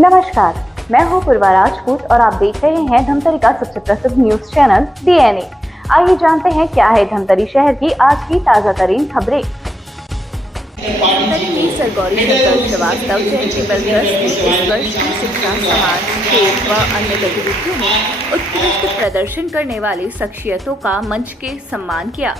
नमस्कार, मैं हूं पूर्वा राजपूत और आप देख रहे हैं धमतरी का सबसे प्रसिद्ध न्यूज चैनल DNA। आइए जानते हैं क्या है धमतरी शहर की आज की ताजा तरीन खबरें। धमतरी की Sir Gaurishankar Shrivastava Charitable Trust ने इस वर्ष की शिक्षा, समाज, खेल व अन्य गतिविधियों में उत्कृष्ट प्रदर्शन करने वाली शख्सियतों का मंच के सम्मान किया।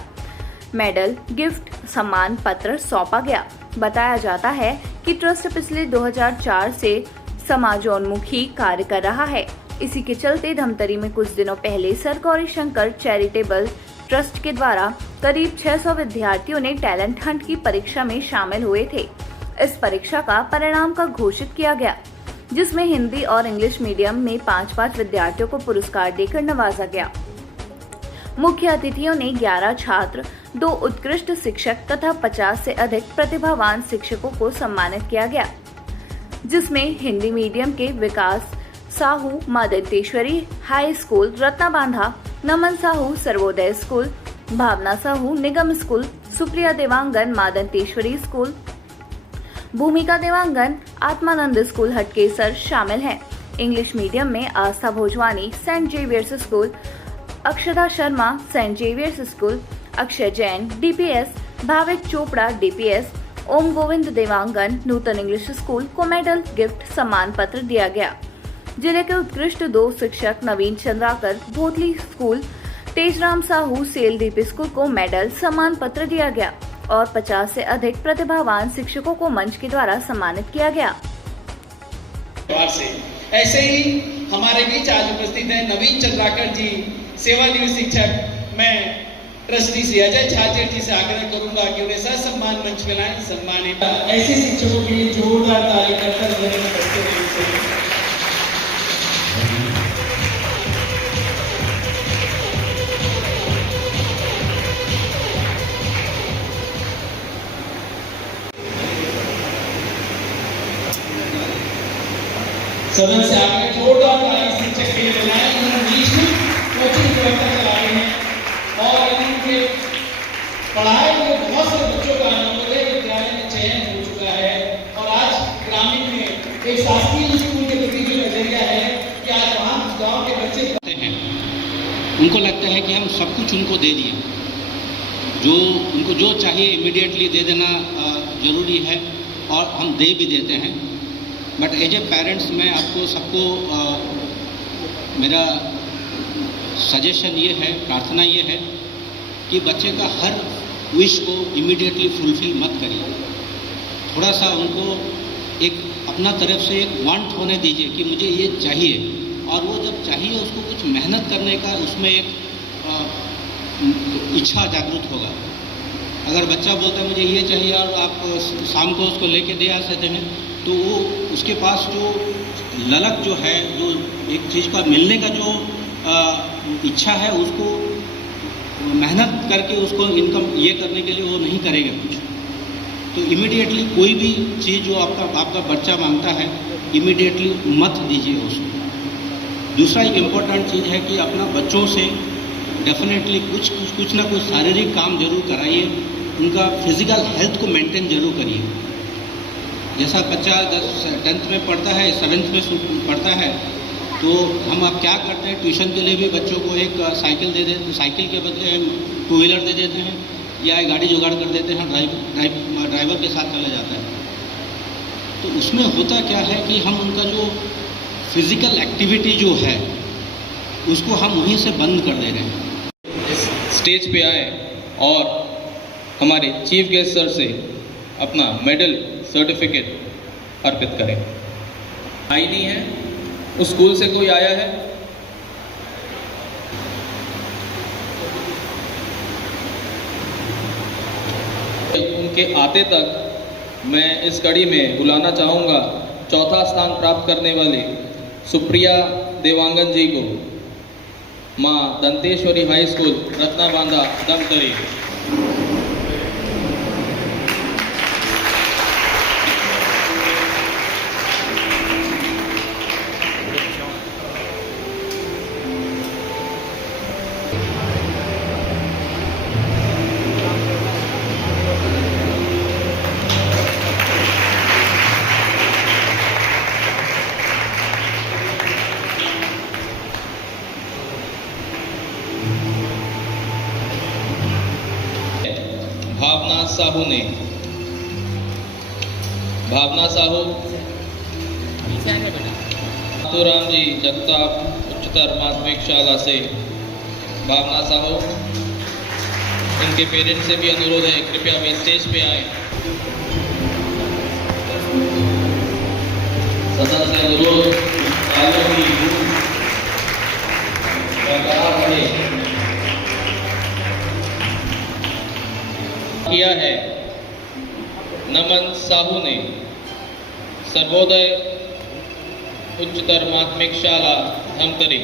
मेडल, गिफ्ट, सम्मान पत्र सौंपा गया। बताया जाता है कि ट्रस्ट पिछले 2004 से समाजोन्मुखी कार्य कर रहा है। इसी के चलते धमतरी में कुछ दिनों पहले सर गौरीशंकर चैरिटेबल ट्रस्ट के द्वारा करीब 600 विद्यार्थियों ने टैलेंट हंट की परीक्षा में शामिल हुए थे। इस परीक्षा का परिणाम का घोषित किया गया, जिसमें हिंदी और इंग्लिश मीडियम में 5-5 विद्यार्थियों को पुरस्कार देकर नवाजा गया। मुख्य अतिथियों ने 11 छात्र, 2 उत्कृष्ट शिक्षक तथा 50 से अधिक प्रतिभावान शिक्षकों को सम्मानित किया गया, जिसमें हिंदी मीडियम के विकास साहू मां दंतेश्वरी हाई स्कूल रत्नाबांधा, नमन साहू सर्वोदय स्कूल, भावना साहू निगम स्कूल, सुप्रिया देवांगन मां दंतेश्वरी स्कूल, भूमिका देवांगन आत्मानंद स्कूल हटकेसर शामिल हैं। इंग्लिश मीडियम में Aastha Bhojwani Saint Xavier's school, Akshata Sharma Saint Xavier's school, Akshay Jain DPS, Bhavik Chopra DPS, Om Govind Dewangan Nutan English school को मेडल, गिफ्ट, सम्मान पत्र दिया गया। जिले के उत्कृष्ट 2 शिक्षक नवीन चंद्राकर भोतली स्कूल, तेजराम साहू सेल DP स्कूल को मेडल, सम्मान पत्र दिया गया और 50 से अधिक प्रतिभावान शिक्षकों को मंच के द्वारा सम्मानित किया गया। ऐसे ही हमारे बीच आज उपस्थित हैं नवीन चंद्राकर जी, सेवानिवृत्त शिक्षक। मैं ट्रस्टी से अजय छाजेर जी से आग्रह करूंगा कि उन्हें सम्मान मंच में लाएं। सम्मानित ऐसे शिक्षकों के लिए जोरदार ताली करकर सदन से आगे जोरदार ताली शिक्षक के लिए बनाए। इंग्लिश कोचिंग व्यवस्था चला रहे हैं और इनके पढ़ाए हुए बहुत से बच्चों का नवोदय विद्यालय में चयन हो चुका है और आज ग्रामीण में एक शासकीय स्कूल के प्रति जो नजरिया है कि आज वहाँ गाँव के बच्चे हैं, उनको लगता है कि हम सब कुछ उनको दे दिए, जो उनको जो चाहिए इमीडिएटली दे देना जरूरी है और हम दे भी देते हैं। बट एज ए पेरेंट्स मैं आपको सबको मेरा सजेशन ये है, प्रार्थना ये है कि बच्चे का हर विश को इमीडिएटली फुलफिल मत करिए। थोड़ा सा उनको एक अपना तरफ से एक वांट होने दीजिए कि मुझे ये चाहिए, और वो जब चाहिए उसको कुछ मेहनत करने का उसमें एक इच्छा जागृत होगा। अगर बच्चा बोलता है मुझे ये चाहिए और आप शाम को उसको लेके दे आ सकते हैं, तो वो उसके पास जो ललक जो है, जो एक चीज़ का मिलने का जो इच्छा है, उसको मेहनत करके उसको इनकम ये करने के लिए वो नहीं करेगा कुछ। तो इमीडिएटली कोई भी चीज़ जो आपका बच्चा मांगता है, इमीडिएटली मत दीजिए उसको। दूसरा एक इम्पोर्टेंट चीज़ है कि अपना बच्चों से डेफिनेटली कुछ ना कुछ शारीरिक काम जरूर कराइए, उनका फिजिकल हेल्थ को मेंटेन जरूर करिए। जैसा बच्चा 10th में पढ़ता है, 7th में पढ़ता है, तो हम अब क्या करते हैं, ट्यूशन के लिए भी बच्चों को एक साइकिल दे देते, साइकिल के बदले 2 व्हीलर दे देते हैं या एक गाड़ी जुगाड़ कर देते हैं, ड्राइवर के साथ चला जाता है। तो उसमें होता क्या है कि हम उनका जो फिजिकल एक्टिविटी जो है उसको हम वहीं से बंद कर दे रहे हैं। इस स्टेज पे आए और हमारे चीफ गेस्ट सर से अपना मेडल, सर्टिफिकेट अर्पित करें। आई नहीं है, उस स्कूल से कोई आया है? उनके आते तक मैं इस कड़ी में बुलाना चाहूँगा चौथा स्थान प्राप्त करने वाले सुप्रिया देवांगन जी को, माँ दंतेश्वरी हाई स्कूल रत्नाबांधा धमतरी। साहू ने, भावना साहू, नाथूराम जी जगताप उच्चतर माध्यमिक शाला से भावना साहू, उनके पेरेंट्स से भी अनुरोध है कृपया वे स्टेज पे आए। सदन से अनुरोध तालियों की गूंज बरकरार रहे। किया है नमन साहू ने, सर्वोदय उच्चतर माध्यमिक शाला Dhamtari.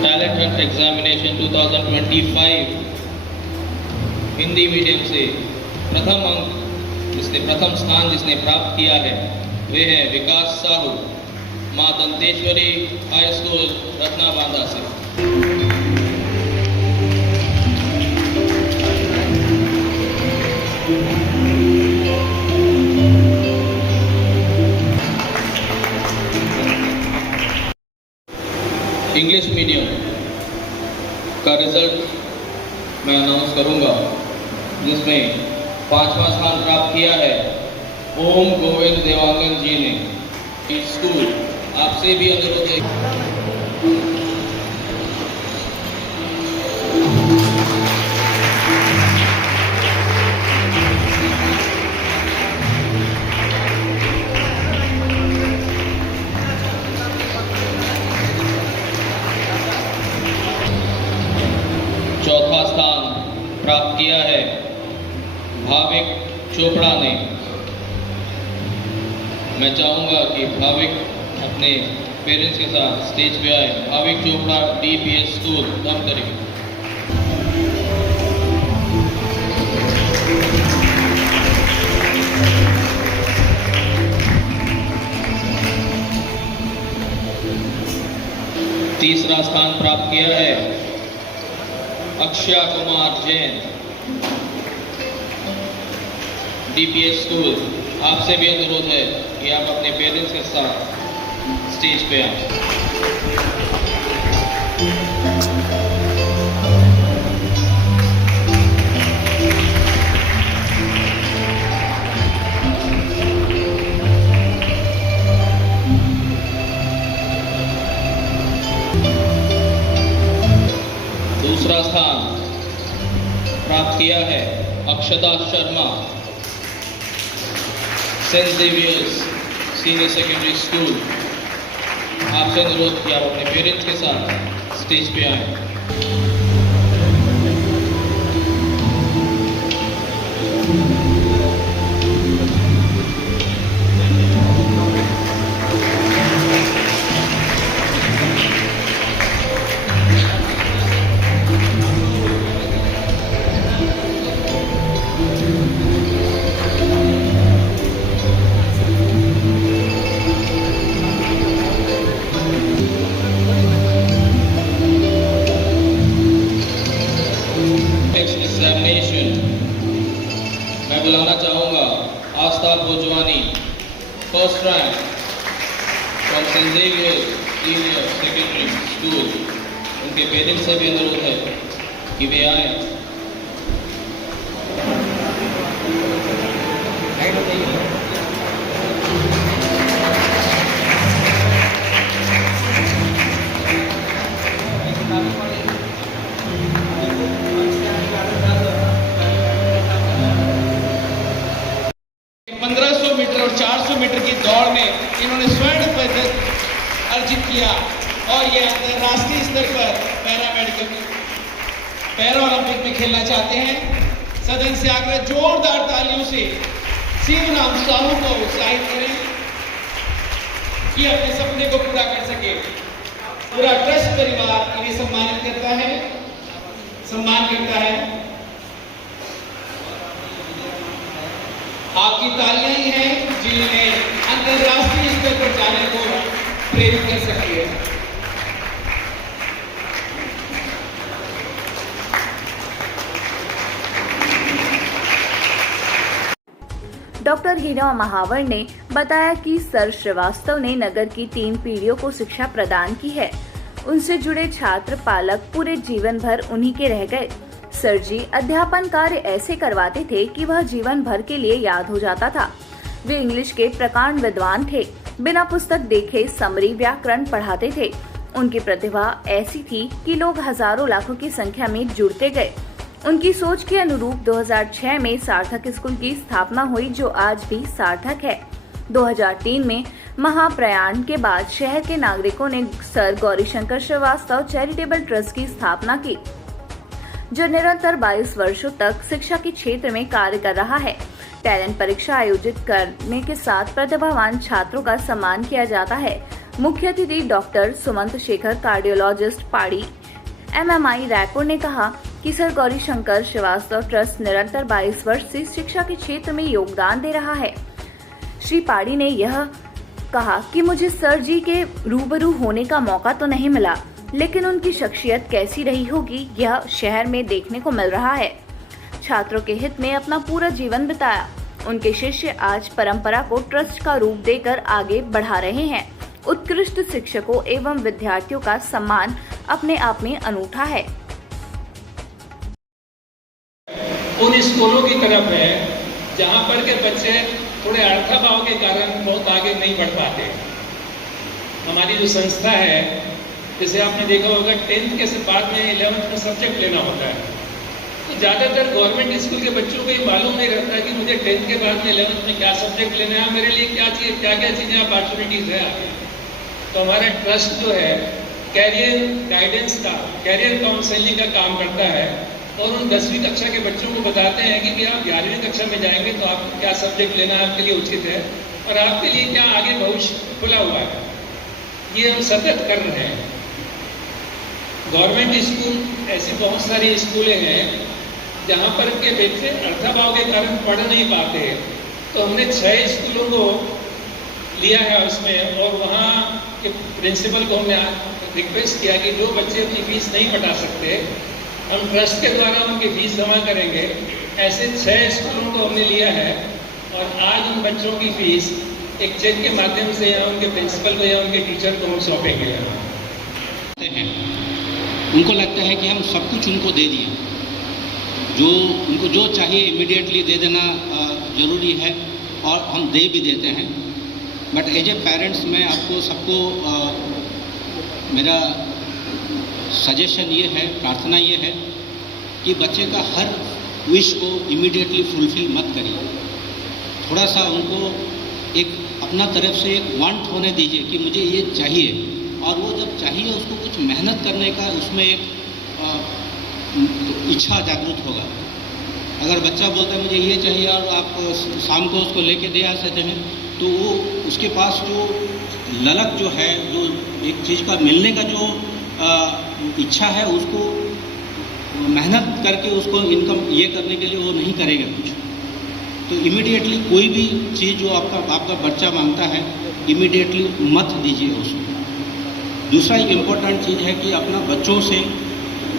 Talent Hunt examination 2025 Hindi medium से प्रथम अंक जिसने प्रथम स्थान जिसने प्राप्त किया है वे है विकास साहू, मां दंतेश्वरी हाई स्कूल रत्ना बांधा से। इंग्लिश मीडियम का रिजल्ट मैं अनाउंस करूंगा, जिसमें 5वां स्थान प्राप्त किया है ओम गोविंद देवांगन जी ने। स्कूल आपसे भी अनुरोध है चौथा स्थान प्राप्त किया है भाविक चोपड़ा ने। मैं चाहूंगा कि भाविक अपने पेरेंट्स के साथ स्टेज पे आए। Bhavik Chopra DPS school Dhamtari. तीसरा स्थान प्राप्त किया है अक्षय कुमार जैन DPS स्कूल। आपसे भी अनुरोध है कि आप अपने पेरेंट्स के साथ स्टेज पे आए। दूसरा स्थान प्राप्त किया है Akshata Sharma, Saint Xavier's senior secondary school. आपसे अनुरोध किया आप अपने पेरेंट्स के साथ स्टेज पे आए। मैं बुलाना चाहूँगा Aastha Bhojwani, first rank from Saint Xavier's senior secondary school. उनके पेरेंट्स से भी अनुरोध है कि वे आए। और 400 मीटर की दौड़ में इन्होंने स्वर्ण पदक अर्जित किया और ये अंतर्राष्ट्रीय स्तर पर पैरा ओलंपिक में खेलना चाहते हैं। सदन से आग्रह जोरदार तालियों से शिवराम साहू को उत्साहित करें कि अपने सपने को पूरा कर सके। पूरा ट्रस्ट परिवार इन्हें सम्मानित करता है, सम्मान करता है। आपकी तालियां ही हैं जिन्हें अंतर्राष्ट्रीय स्तर पर जाने को प्रेरित कर सकती है। हिना महावर ने बताया कि सर श्रीवास्तव ने नगर की 3 पीढ़ियों को शिक्षा प्रदान की है। उनसे जुड़े छात्र पालक पूरे जीवन भर उन्हीं के रह गए। सर जी अध्यापन कार्य ऐसे करवाते थे कि वह जीवन भर के लिए याद हो जाता था। वे इंग्लिश के प्रकांड विद्वान थे। बिना पुस्तक देखे समरी व्याकरण पढ़ाते थे। उनकी प्रतिभा ऐसी थी कि लोग हजारों लाखों की संख्या में जुड़ते गए। उनकी सोच के अनुरूप 2006 में सार्थक स्कूल की स्थापना हुई, जो आज भी सार्थक है। 2003 में महाप्रयाण के बाद शहर के नागरिकों ने Sir Gaurishankar Shrivastava Charitable Trust की स्थापना की, जो निरंतर 22 वर्षों तक शिक्षा के क्षेत्र में कार्य कर रहा है। टैलेंट परीक्षा आयोजित करने के साथ प्रतिभावान छात्रों का सम्मान किया जाता है। मुख्य अतिथि डॉक्टर सुमंत शेखर, कार्डियोलॉजिस्ट, पाड़ी MMI रायपुर ने कहा कि सर गौरीशंकर श्रीवास्तव ट्रस्ट निरंतर 22 वर्ष से शिक्षा के क्षेत्र में योगदान दे रहा है। श्री पाड़ी ने यह कहा कि मुझे सर जी के रूबरू होने का मौका तो नहीं मिला, लेकिन उनकी शख्सियत कैसी रही होगी यह शहर में देखने को मिल रहा है। छात्रों के हित में अपना पूरा जीवन बिताया। उनके शिष्य आज परंपरा को ट्रस्ट का रूप देकर आगे बढ़ा रहे हैं। उत्कृष्ट शिक्षकों एवं विद्यार्थियों का सम्मान अपने आप में अनूठा है। उन स्कूलों की तरफ है जहां पर के बच्चे थोड़े अर्थाभाव के कारण बहुत आगे नहीं बढ़ पाते। हमारी जो संस्था है, जैसे आपने देखा होगा 10th के बाद में 11th में सब्जेक्ट लेना होता है, तो ज़्यादातर गवर्नमेंट स्कूल के बच्चों को ये मालूम नहीं रहता कि मुझे 10th के बाद में 11th में क्या सब्जेक्ट लेना है, मेरे लिए क्या चाहिए, क्या क्या चीज़ें अपॉर्चुनिटीज़ है आगे। तो हमारा ट्रस्ट जो है कैरियर गाइडेंस का, कैरियर काउंसलिंग का काम करता है और उन 10वीं कक्षा के बच्चों को बताते हैं कि आप 11वीं कक्षा में जाएंगे तो आपको क्या सब्जेक्ट लेना आपके लिए उचित है और आपके लिए क्या आगे भविष्य खुला हुआ है। ये हम सतत कर रहे हैं। गवर्नमेंट स्कूल ऐसी बहुत सारी स्कूलें हैं जहाँ पर के बच्चे अर्थाभाव के कारण पढ़ नहीं पाते, तो हमने 6 स्कूलों को लिया है उसमें, और वहाँ के प्रिंसिपल को हमने रिक्वेस्ट किया कि जो बच्चे अपनी फीस नहीं पटा सकते, हम ट्रस्ट के द्वारा उनकी फीस जमा करेंगे। ऐसे 6 स्कूलों को हमने लिया है और आज उन बच्चों की फीस एक चेक के माध्यम से या उनके प्रिंसिपल को या उनके टीचर को हम सौंपेंगे। उनको लगता है कि हम सब कुछ उनको दे दिए, उनको जो चाहिए इमीडिएटली दे देना ज़रूरी है और हम दे भी देते हैं। बट एज ए पेरेंट्स मैं आपको सबको मेरा सजेशन ये है, प्रार्थना ये है कि बच्चे का हर विश को इमीडिएटली फुलफिल मत करिए। थोड़ा सा उनको एक अपना तरफ से एक वांट होने दीजिए कि मुझे ये चाहिए, और वो जब चाहिए उसको कुछ मेहनत करने का उसमें एक इच्छा जागृत होगा। अगर बच्चा बोलता है मुझे ये चाहिए और आप शाम को उसको लेके दे आ सकते हैं, तो वो उसके पास जो ललक जो है, जो एक चीज़ का मिलने का जो इच्छा है, उसको मेहनत करके उसको इनकम ये करने के लिए वो नहीं करेगा कुछ। तो इमीडिएटली कोई भी चीज़ जो आपका बच्चा मांगता है, इमीडिएटली मत दीजिए उसको। दूसरा एक इम्पोर्टेंट चीज़ है कि अपना बच्चों से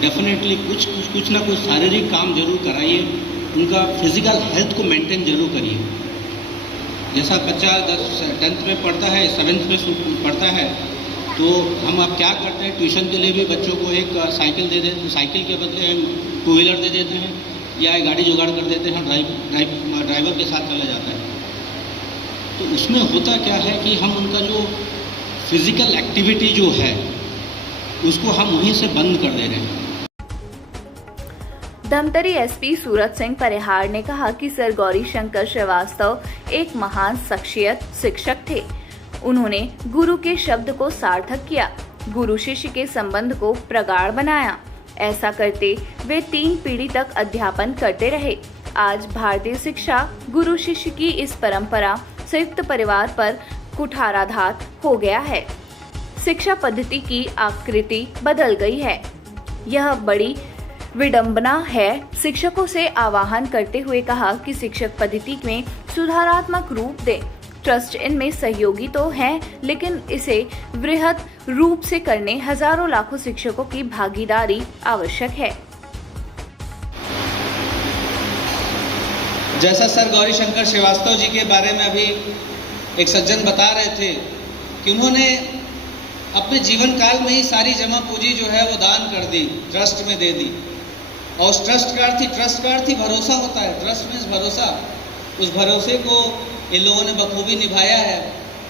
डेफिनेटली कुछ ना कुछ शारीरिक काम जरूर कराइए, उनका फिजिकल हेल्थ को मेंटेन जरूर करिए। जैसा बच्चा 10th में पढ़ता है, 7th में पढ़ता है, तो हम अब क्या करते हैं, ट्यूशन के लिए भी बच्चों को एक साइकिल दे देते हैं, साइकिल के बदले हम 2 व्हीलर दे देते हैं या एक गाड़ी जुगाड़ कर देते हैं, ड्राइवर के साथ चला जाता है। तो उसमें होता क्या है कि हम उनका जो फिजिकल एक्टिविटी जो है उसको हम वहीं से बंद कर दे रहे हैं। धमतरी एसपी सूरज सिंह परिहार ने कहा कि सर गौरीशंकर श्रीवास्तव एक महान शख्सियत शिक्षक थे। उन्होंने गुरु के शब्द को सार्थक किया, गुरु शिष्य के संबंध को प्रगाढ़ बनाया। ऐसा करते वे 3 पीढ़ी तक अध्यापन करते रहे। आज भारतीय शिक्षा गुरु शिष्य की इस परंपरा संयुक्त परिवार पर कुठाराघात हो गया है। शिक्षा पद्धति की आकृति बदल गई है। यह बड़ी विडंबना है। शिक्षकों से आह्वान करते हुए कहा कि शिक्षक पद्धति में सुधारात्मक रूप दें। ट्रस्ट इनमें सहयोगी तो हैं, लेकिन इसे वृहद रूप से करने हजारों लाखों शिक्षकों की भागीदारी आवश्यक है। जैसा सर गौरीशंकर श्रीवास्तव जी के बारे में अभी एक सज्जन बता रहे थे कि उन्होंने अपने जीवन काल में ही सारी जमा पूंजी जो है वो दान कर दी, ट्रस्ट में दे दी। और उस ट्रस्ट का अर्थ ही भरोसा होता है। ट्रस्ट मीन्स भरोसा। उस भरोसे को इन लोगों ने बखूबी निभाया है।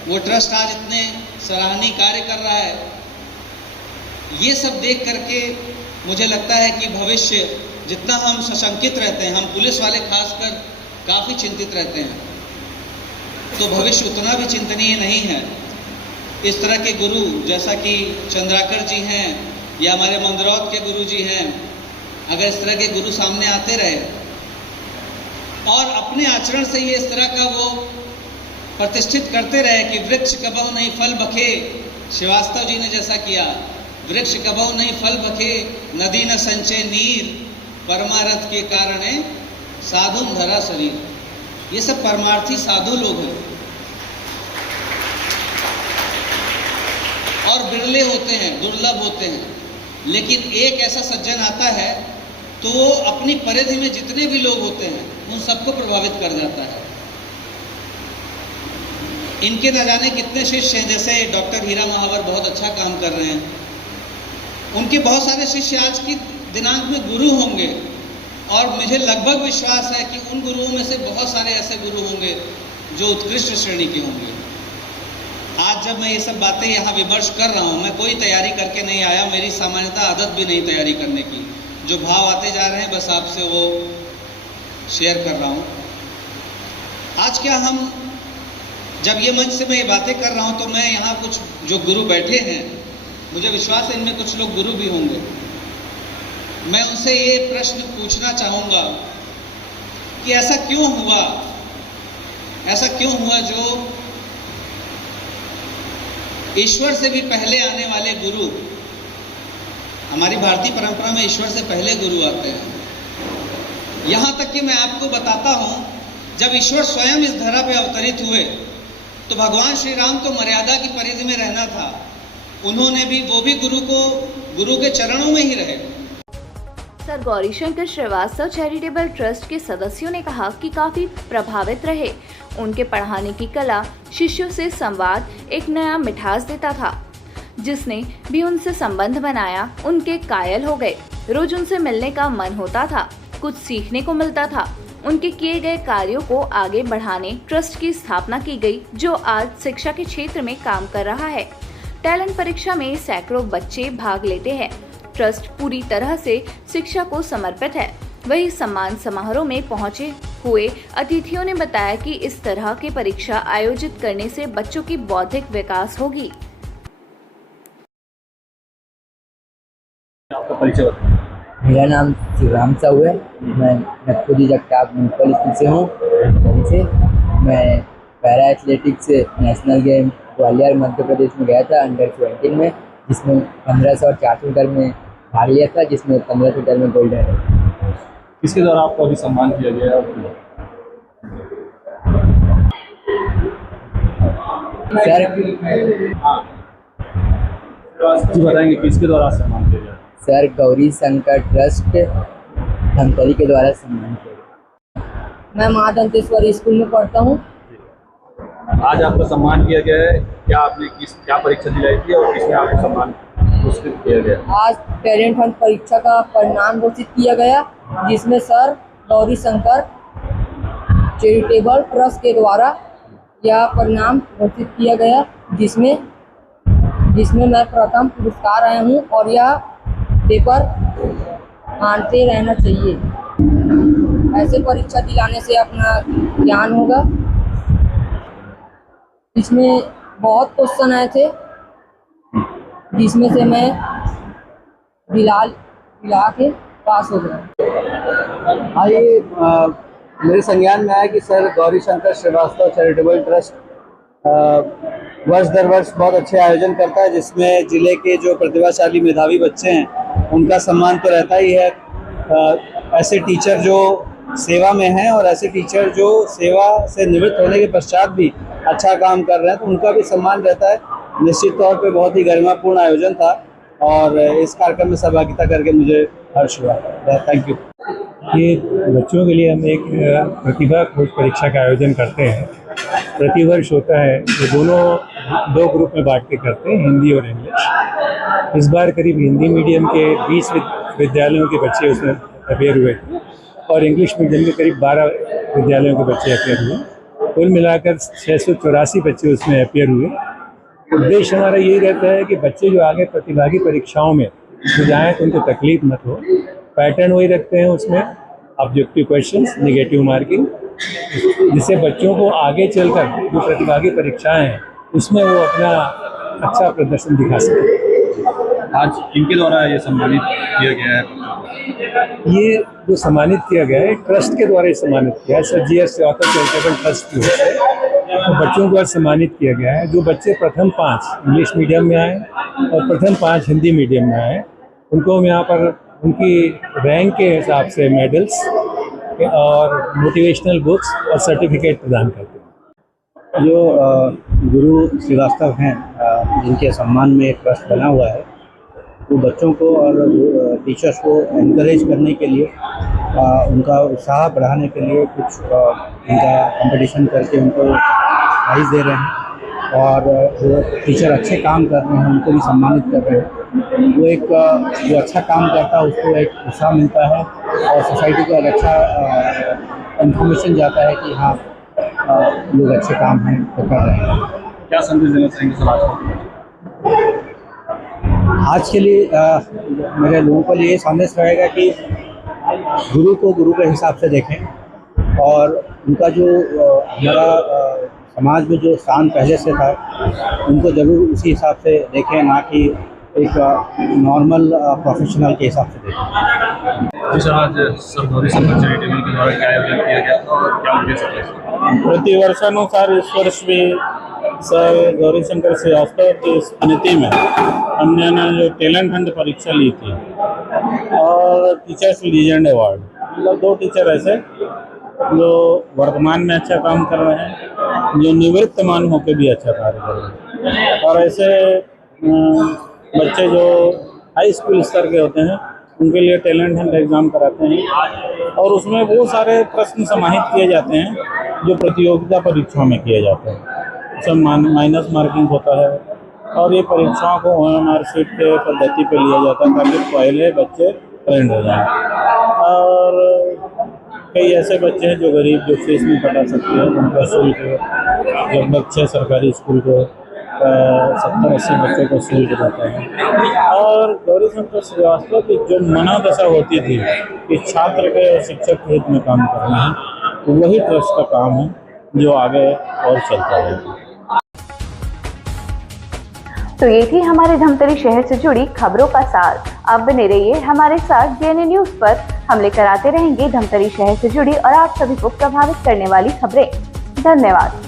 वो ट्रस्ट आज इतने सराहनीय कार्य कर रहा है। ये सब देख करके मुझे लगता है कि भविष्य जितना हम सशंकित रहते हैं, हम पुलिस वाले खासकर काफ़ी चिंतित रहते हैं, तो भविष्य उतना भी चिंतनीय नहीं है। इस तरह के गुरु जैसा कि चंद्राकर जी हैं या हमारे मंदरौत के गुरु जी हैं, अगर इस तरह के गुरु सामने आते रहे और अपने आचरण से ये इस तरह का वो प्रतिष्ठित करते रहे कि वृक्ष कबहु नहीं फल बखे, श्रीवास्तव जी ने जैसा किया, वृक्ष कबहु नहीं फल बखे, नदी न संचय नीर, परमारथ के कारण साधु धरा शरीर। ये सब परमार्थी साधु लोग हैं और बिरले होते हैं, दुर्लभ होते हैं। लेकिन एक ऐसा सज्जन आता है तो वो अपनी परिधि में जितने भी लोग होते हैं उन सबको प्रभावित कर जाता है। इनके न जाने कितने शिष्य हैं, जैसे डॉक्टर हीरा महावर बहुत अच्छा काम कर रहे हैं, उनके बहुत सारे शिष्य आज की दिनांक में गुरु होंगे और मुझे लगभग विश्वास है कि उन गुरुओं में से बहुत सारे ऐसे गुरु होंगे जो उत्कृष्ट श्रेणी के होंगे। आज जब मैं ये सब बातें यहाँ विमर्श कर रहा हूँ, मैं कोई तैयारी करके नहीं आया, मेरी सामान्यतः आदत भी नहीं तैयारी करने की। जो भाव आते जा रहे हैं बस आपसे वो शेयर कर रहा हूँ। आज क्या हम जब ये मंच से मैं ये बातें कर रहा हूँ तो मैं यहाँ कुछ जो गुरु बैठे हैं, मुझे विश्वास है इनमें कुछ लोग गुरु भी होंगे। मैं उनसे ये प्रश्न पूछना चाहूँगा कि ऐसा क्यों हुआ जो ईश्वर से भी पहले आने वाले गुरु, हमारी भारतीय परंपरा में ईश्वर से पहले गुरु आते हैं। यहाँ तक कि मैं आपको बताता हूँ, जब ईश्वर स्वयं इस धरा पे अवतरित हुए तो भगवान श्री राम तो मर्यादा की परिधि में रहना था, उन्होंने भी वो भी गुरु के चरणों में ही रहे। Sir Gaurishankar Shrivastava Charitable Trust के सदस्यों ने कहा कि काफी प्रभावित रहे। उनके पढ़ाने की कला शिष्यों से संवाद एक नया मिठास देता था। जिसने भी उनसे संबंध बनाया उनके कायल हो गए। रोज उनसे मिलने का मन होता था, कुछ सीखने को मिलता था। उनके किए गए कार्यों को आगे बढ़ाने ट्रस्ट की स्थापना की गई, जो आज शिक्षा के क्षेत्र में काम कर रहा है। टैलेंट परीक्षा में सैकड़ों बच्चे भाग लेते हैं। ट्रस्ट पूरी तरह से शिक्षा को समर्पित है। वही सम्मान समारोह में पहुंचे हुए अतिथियों ने बताया कि इस तरह की परीक्षा आयोजित करने से बच्चों की बौद्धिक विकास होगी। आपका परिचय बताएं। मेरा नाम शिवराम साहू है। मैं नक्कुदी जगताप म्यूनसिपल स्कूल से हूँ। वहीं से मैं para athletics national game Gwalior Madhya Pradesh में गया था अंडर 17 में, जिसमें 1500 और 400 मीटर में भाग लिया था, जिसमें 1500 मीटर में गोल्ड है। किसके द्वारा आपका अभी सम्मान किया गया है? सर जी बताएंगे किसके द्वारा सम्मान किया गया? सर गौरीशंकर ट्रस्ट धमतरी के द्वारा सम्मान किया गया। मैं माँ दंतेश्वरी स्कूल में पढ़ता हूँ। आज आपका सम्मान किया गया है, क्या आपने क्या परीक्षा दिलाई थी और किसने आपको सम्मान पुरस्कृत किया गया? आज टैलेंट हंट परीक्षा का परिणाम घोषित किया गया, जिसमें सर गौरीशंकर चैरिटेबल ट्रस्ट के द्वारा यह परिणाम घोषित किया गया, जिसमें मैं प्रथम पुरस्कार आया हूँ और यह पेपर मानते रहना चाहिए। ऐसे परीक्षा दिलाने से अपना ज्ञान होगा। इसमें बहुत क्वेश्चन आए थे, जिसमें से मैं दिला के पास हो गया। हाँ, ये मेरे संज्ञान में आया कि Sir Gaurishankar Shrivastava Charitable Trust वर्ष दर वर्ष बहुत अच्छे आयोजन करता है, जिसमें जिले के जो प्रतिभाशाली मेधावी बच्चे हैं उनका सम्मान तो रहता ही है। ऐसे टीचर जो सेवा में हैं और ऐसे टीचर जो सेवा से निवृत्त होने के पश्चात भी अच्छा काम कर रहे हैं तो उनका भी सम्मान रहता है। निश्चित तौर पे बहुत ही गरिमापूर्ण आयोजन था और इस कार्यक्रम में सहभागिता करके मुझे हर्ष हुआ। Thank you. ये बच्चों के लिए हम एक प्रतिभा खोज परीक्षा का आयोजन करते हैं। प्रति वर्ष होता है, ये दोनों दो ग्रुप में बांट के करते हैं, हिंदी और इंग्लिश। इस बार करीब हिंदी मीडियम के 20 विद्यालयों के बच्चे उसमें अपेयर हुए थे और इंग्लिश मीडियम के करीब 12 विद्यालयों के बच्चे अपेयर हुए। कुल मिलाकर 684 बच्चे उसमें अपेयर हुए। उद्देश्य हमारा यही रहता है कि बच्चे जो आगे प्रतिभागी परीक्षाओं में जो जाएँ तो उनको तकलीफ मत हो। पैटर्न वही रखते हैं उसमें, ऑब्जेक्टिव क्वेश्चंस, नेगेटिव मार्किंग, जिससे बच्चों को आगे चलकर जो प्रतिभागी परीक्षाएं हैं उसमें वो अपना अच्छा प्रदर्शन दिखा सकें। आज इनके द्वारा ये सम्मानित किया गया है। ये जो सम्मानित किया गया है ट्रस्ट के द्वारा सम्मानित किया है, Sir GS Shrivastava Charitable Trust की ओर से तो बच्चों को सम्मानित किया गया है। जो बच्चे प्रथम 5 इंग्लिश मीडियम में आए और प्रथम 5 हिंदी मीडियम में आए, उनको हम यहाँ पर उनकी रैंक के हिसाब से मेडल्स और मोटिवेशनल बुक्स और सर्टिफिकेट प्रदान करते हैं। जो गुरु श्रीवास्तव हैं, जिनके सम्मान में एक ट्रस्ट बना हुआ है, वो बच्चों को और टीचर्स को एनकरेज करने के लिए, उनका उत्साह बढ़ाने के लिए कुछ उनका कंपटीशन करके उनको प्राइज़ दे रहे हैं और जो टीचर अच्छे काम कर रहे हैं उनको भी सम्मानित कर रहे हैं। वो एक जो अच्छा काम करता है उसको एक उत्साह मिलता है और सोसाइटी को एक अच्छा इन्फॉर्मेशन जाता है कि हाँ लोग अच्छे काम हैं तो कर रहे हैं। क्या संदेश देना चाहेंगे समाज को? आज के लिए मेरे लोगों के लिए संदेश रहेगा कि गुरु को गुरु के हिसाब से देखें और उनका जो हमारा समाज में जो स्थान पहले से था उनको ज़रूर उसी हिसाब से देखें, ना कि एक नॉर्मल प्रोफेशनल के हिसाब से देखें। जी सर, आज सर गौरी शंकर चैरिटेबल के द्वारा क्या आयोजन किया गया और क्या उद्देश्य है? प्रतिवर्षानुसार इस वर्ष भी सर गौरी शंकर श्रीवास्तव की स्मृति में हमने जो टैलेंट हंट परीक्षा ली थी और टीचर्स लीजेंड अवार्ड, मतलब 2 टीचर ऐसे जो वर्तमान में अच्छा काम कर रहे हैं, जो निवृत्तमान होकर भी अच्छा कार्य कर रहे हैं, और ऐसे बच्चे जो हाई स्कूल स्तर के होते हैं उनके लिए टैलेंट हंट एग्ज़ाम कराते हैं और उसमें वो सारे प्रश्न समाहित किए जाते हैं जो प्रतियोगिता परीक्षाओं में किए जाते हैं। सब माइनस मार्किंग होता है और ये परीक्षाओं को OMR शीट के पद्धति पे लिया जाता है ताकि पहले बच्चे ट्रेंड हो जाएं। और कई ऐसे बच्चे हैं जो गरीब, जो फीस नहीं पटा सकते हैं, उनका शुल्क लगभग 6 सरकारी स्कूल को 70-80 बच्चों को शुल्क देते हैं। और गौरी शंकर श्रीवास्तव की जो मनोदशा होती थी कि छात्र के और शिक्षक के हित में काम करना है, तो वही ट्रस्ट का काम है जो आगे और चलता है। तो ये थी हमारे धमतरी शहर से जुड़ी खबरों का सार। आप बने रहिए हमारे साथ DNA न्यूज पर। हम लेकर आते रहेंगे धमतरी शहर से जुड़ी और आप सभी को प्रभावित करने वाली खबरें। धन्यवाद।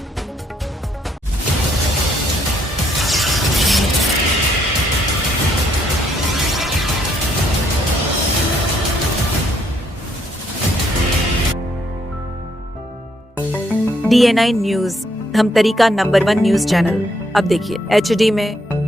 DNI न्यूज, धमतरी का नंबर 1 न्यूज चैनल। अब देखिए HD में,